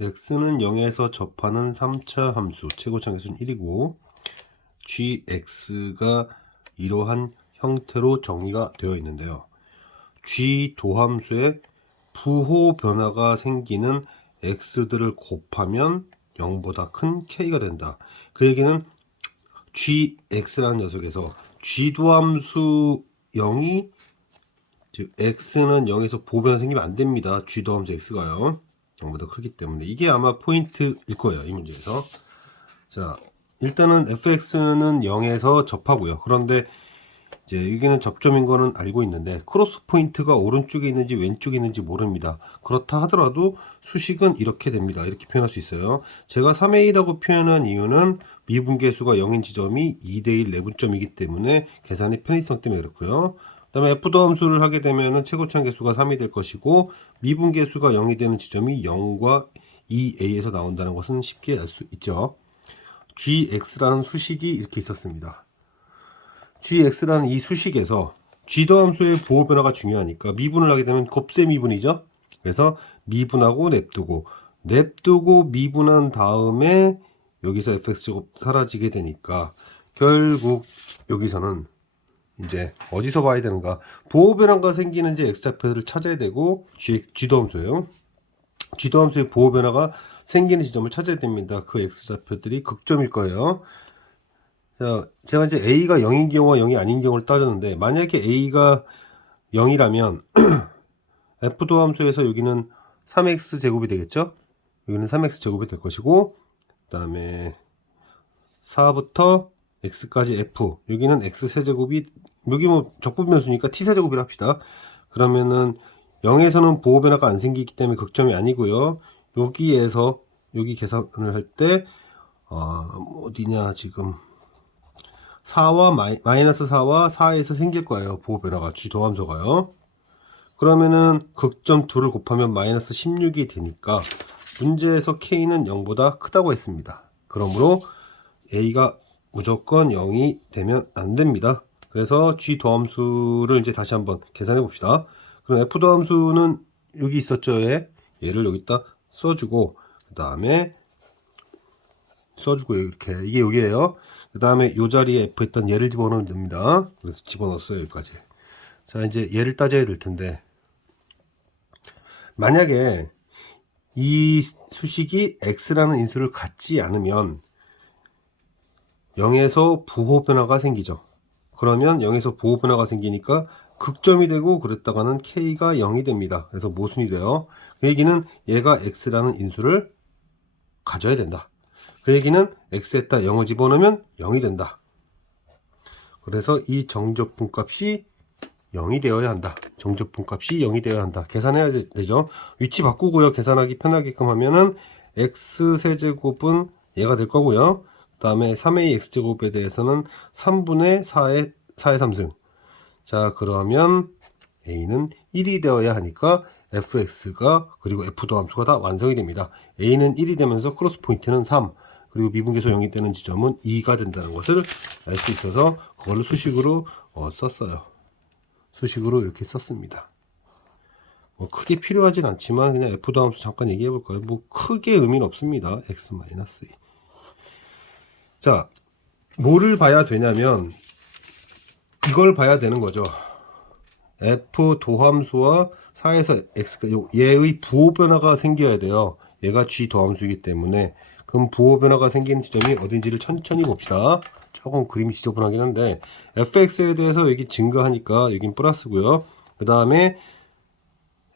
x는 0에서 접하는 3차 함수 최고차 계수는 1이고 gx가 이러한 형태로 정의가 되어 있는데요. g 도함수에 부호 변화가 생기는 x들을 곱하면 0보다 큰 k가 된다. 그 얘기는 gx라는 녀석에서 g 도함수 0이 즉 x는 0에서 부호 변화 생기면 안 됩니다. g 도함수 x가요. 0보다 크기 때문에 이게 아마 포인트일 거예요. 이 문제에서. 자, 일단은 fx는 0에서 접하고요. 그런데 이제 여기는 접점인 거는 알고 있는데 크로스 포인트가 오른쪽에 있는지 왼쪽에 있는지 모릅니다. 그렇다 하더라도 수식은 이렇게 됩니다. 이렇게 표현할 수 있어요. 제가 3a라고 표현한 이유는 미분계수가 0인 지점이 2대1 내분점이기 때문에 계산의 편의성 때문에 그렇고요. 그 다음에 f도함수를 하게 되면 최고차 계수가 3이 될 것이고 미분계수가 0이 되는 지점이 0과 2a에서 나온다는 것은 쉽게 알 수 있죠. gx라는 수식이 이렇게 있었습니다. gx라는 이 수식에서 g도함수의 부호 변화가 중요하니까 미분을 하게 되면 곱셈 미분이죠. 그래서 미분하고 냅두고 미분한 다음에 여기서 fx제곱 사라지게 되니까 결국 여기서는 이제 어디서 봐야 되는가? 부호 변화가 생기는지 x좌표를 찾아야 되고 g도함수예요. g도함수의 부호 변화가 생기는 지점을 찾아야 됩니다. 그 x좌표들이 극점일 거예요. 자, 제가 이제 a가 0인 경우와 0이 아닌 경우를 따졌는데 만약에 a가 0이라면 f도함수에서 여기는 3x 제곱이 되겠죠? 여기는 3x 제곱이 될 것이고 그 다음에 4부터 x까지 f 여기는 x 세제곱이 여기 뭐 적분변수니까 t 세제곱이라 합시다. 그러면은 0에서는 부호 변화가 안 생기기 때문에 극점이 아니고요. 여기에서 여기 계산을 할 때 어디냐 지금 4와 마이너스 4와 4에서 생길 거예요. 부호 변화가 g 도함수가요. 그러면은 극점 2를 곱하면 마이너스 16이 되니까 문제에서 k는 0보다 크다고 했습니다. 그러므로 a가 무조건 0이 되면 안 됩니다. 그래서 g 도함수를 이제 다시 한번 계산해 봅시다. 그럼 f 도함수는 여기 있었죠. 얘를 여기다 써주고 그 다음에 써주고 이렇게 이게 여기에요. 그 다음에 이 자리에 f 있던 얘를 집어넣으면 됩니다. 그래서 집어넣었어요. 여기까지. 자, 이제 얘를 따져야 될 텐데 만약에 이 수식이 x라는 인수를 갖지 않으면 0에서 부호 변화가 생기죠. 그러면 0에서 부호 변화가 생기니까 극점이 되고 그랬다가는 k가 0이 됩니다. 그래서 모순이 돼요. 그 얘기는 얘가 x라는 인수를 가져야 된다. 그 얘기는 x에다 0을 집어넣으면 0이 된다. 그래서 이 정적분 값이 0이 되어야 한다. 정적분 값이 0이 되어야 한다. 계산해야 되죠. 위치 바꾸고요. 계산하기 편하게끔 하면은 x 세제곱은 얘가 될 거고요. 그 다음에 3a x제곱에 대해서는 3분의 4의 3승. 자, 그러면 a는 1이 되어야 하니까 fx가 그리고 f도 함수가 다 완성이 됩니다. a는 1이 되면서 크로스 포인트는 3 그리고 미분계수 0이 되는 지점은 2가 된다는 것을 알 수 있어서 그걸로 수식으로 썼어요. 수식으로 이렇게 썼습니다. 뭐 크게 필요하진 않지만 그냥 f도 함수 잠깐 얘기해 볼까요? 뭐 크게 의미는 없습니다. x-2. 자, 뭐를 봐야 되냐면 이걸 봐야 되는 거죠. f 도함수와 4에서 x가 얘의 부호 변화가 생겨야 돼요. 얘가 g 도함수이기 때문에 그럼 부호 변화가 생기는 지점이 어딘지를 천천히 봅시다. 조금 그림이 지저분하긴 한데 fx에 대해서 여기 증가하니까 여긴 플러스고요. 그 다음에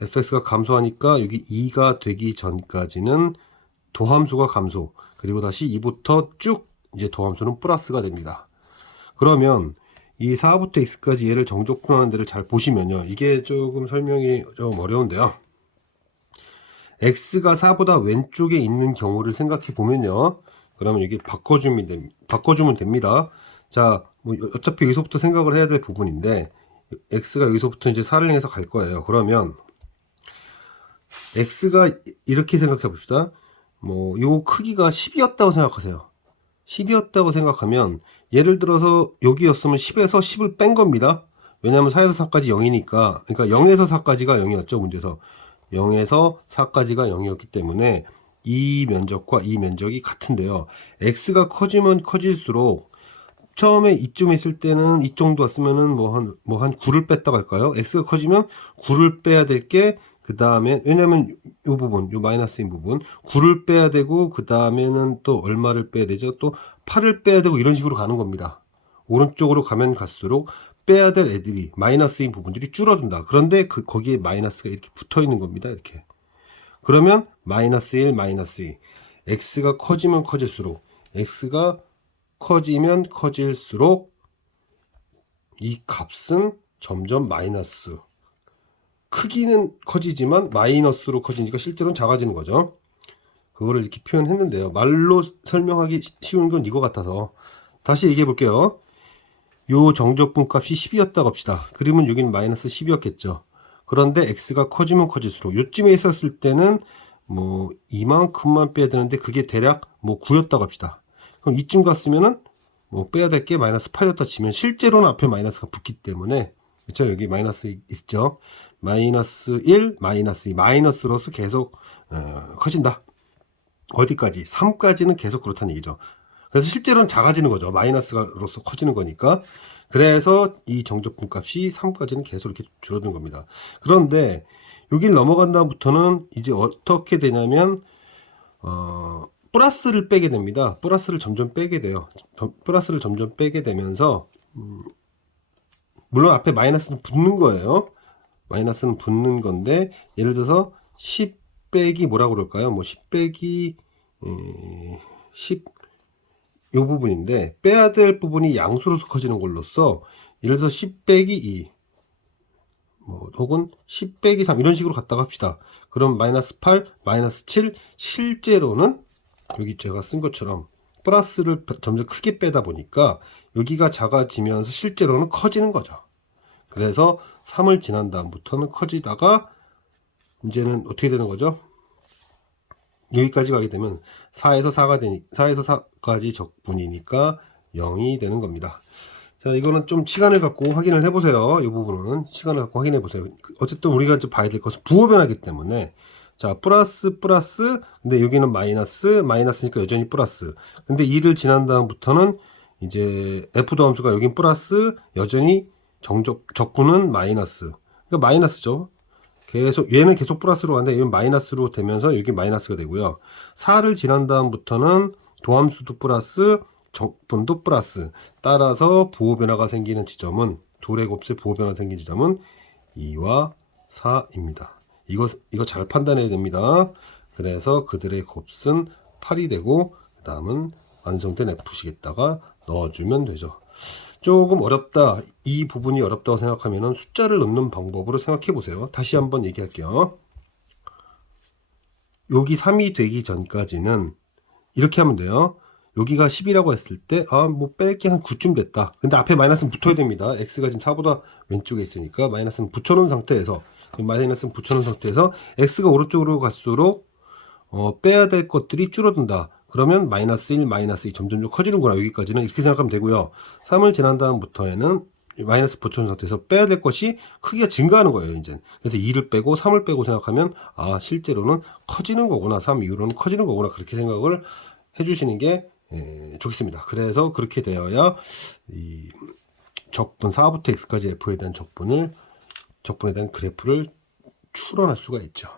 fx가 감소하니까 여기 2가 되기 전까지는 도함수가 감소 그리고 다시 2부터 쭉 이제 도함수는 플러스가 됩니다. 그러면 이 4부터 x까지 얘를 정적분하는 데를 잘 보시면요. 이게 조금 설명이 좀 어려운데요. x가 4보다 왼쪽에 있는 경우를 생각해 보면요. 그러면 여기 바꿔주면 됩니다. 자, 뭐 어차피 여기서부터 생각을 해야 될 부분인데 x가 여기서부터 이제 4를 향해서 갈 거예요. 그러면 x가 이렇게 생각해 봅시다. 뭐 요 크기가 10이었다고 생각하세요. 10이었다고 생각하면 예를 들어서 여기였으면 10에서 10을 뺀 겁니다. 왜냐하면 4에서 4까지 0이니까 그러니까 0에서 4까지가 0이었죠. 문제에서 0에서 4까지가 0이었기 때문에 이 면적과 이 면적이 같은데요. x가 커지면 커질수록 처음에 이쯤에 있을 때는 이 정도 왔으면은 한 9를 뺐다고 할까요? x가 커지면 9를 빼야 될 게 그 다음에 왜냐면 요 부분 요 마이너스인 부분 9를 빼야 되고 그 다음에는 또 얼마를 빼야 되죠? 또 8을 빼야 되고 이런 식으로 가는 겁니다. 오른쪽으로 가면 갈수록 빼야 될 애들이 마이너스인 부분들이 줄어든다. 그런데 거기에 마이너스가 이렇게 붙어 있는 겁니다. 이렇게. 그러면 마이너스 1, 마이너스 2. x가 커지면 커질수록 x가 커지면 커질수록 이 값은 점점 마이너스. 크기는 커지지만 마이너스로 커지니까 실제로는 작아지는 거죠. 그거를 이렇게 표현했는데요. 말로 설명하기 쉬운 건 이거 같아서 다시 얘기해 볼게요. 요 정적분 값이 10이었다고 합시다. 그러면 여기는 마이너스 10이었겠죠. 그런데 x가 커지면 커질수록 요쯤에 있었을 때는 뭐 이만큼만 빼야 되는데 그게 대략 뭐 9였다고 합시다. 그럼 이쯤 갔으면은 뭐 빼야 될 게 마이너스 8이었다 치면 실제로는 앞에 마이너스가 붙기 때문에 그렇죠? 여기 마이너스 있죠. 마이너스 1, 마이너스 2, 마이너스로서 계속 커진다. 어디까지? 3까지는 계속 그렇다는 얘기죠. 그래서 실제로는 작아지는 거죠. 마이너스로서 커지는 거니까. 그래서 이 정적분 값이 3까지는 계속 이렇게 줄어드는 겁니다. 그런데 여기를 넘어간 다음부터는 이제 어떻게 되냐면 플러스를 빼게 됩니다. 플러스를 점점 빼게 돼요. 플러스를 점점 빼게 되면서 물론 앞에 마이너스는 붙는 거예요. 마이너스는 붙는 건데 예를 들어서 10 빼기 뭐라고 그럴까요? 뭐 10 빼기 10 요 부분인데 빼야 될 부분이 양수로서 커지는 걸로써 예를 들어서 10 빼기 2 뭐 혹은 10 빼기 3 이런 식으로 갔다가 합시다. 그럼 마이너스 8, 마이너스 7 실제로는 여기 제가 쓴 것처럼 플러스를 점점 크게 빼다 보니까 여기가 작아지면서 실제로는 커지는 거죠. 그래서 3을 지난 다음부터는 커지다가 이제는 어떻게 되는 거죠? 여기까지 가게 되면 4에서 4까지 적분이니까 0이 되는 겁니다. 자, 이거는 좀 시간을 갖고 확인을 해보세요. 이 부분은 시간을 갖고 확인해 보세요. 어쨌든 우리가 좀 봐야 될 것은 부호 변화이기 때문에 자, 플러스 근데 여기는 마이너스니까 여전히 플러스. 근데 2를 지난 다음부터는 이제 f 더함수가 여긴 플러스, 여전히 적분은 마이너스. 그러니까 마이너스죠. 얘는 계속 플러스로 가는데 얘는 마이너스로 되면서 여기 마이너스가 되고요. 4를 지난 다음부터는 도함수도 플러스, 적분도 플러스. 따라서 부호 변화가 생기는 지점은 둘의 곱셈 부호 변화가 생긴 지점은 2와 4입니다. 이거 잘 판단해야 됩니다. 그래서 그들의 곱은 8이 되고 그 다음은 완성된 F식에다가 넣어주면 되죠. 조금 어렵다, 이 부분이 어렵다고 생각하면 숫자를 넣는 방법으로 생각해 보세요. 다시 한번 얘기할게요. 여기 3이 되기 전까지는 이렇게 하면 돼요. 여기가 10이라고 했을 때 뭐 뺄 게 한 9쯤 됐다. 근데 앞에 마이너스는 붙어야 됩니다. x가 지금 4보다 왼쪽에 있으니까 마이너스는 붙여놓은 상태에서 x가 오른쪽으로 갈수록 빼야 될 것들이 줄어든다. 그러면 마이너스 1, 마이너스 2 점점 커지는구나. 여기까지는 이렇게 생각하면 되고요. 3을 지난 다음부터에는 마이너스 붙여놓은 상태에서 빼야 될 것이 크기가 증가하는 거예요. 이제 그래서 2를 빼고 3을 빼고 생각하면 실제로는 커지는 거구나. 3 이후로는 커지는 거구나. 그렇게 생각을 해주시는 게 좋겠습니다. 그래서 그렇게 되어야 이 적분 4부터 x까지 f에 대한 적분에 대한 그래프를 추론할 수가 있죠.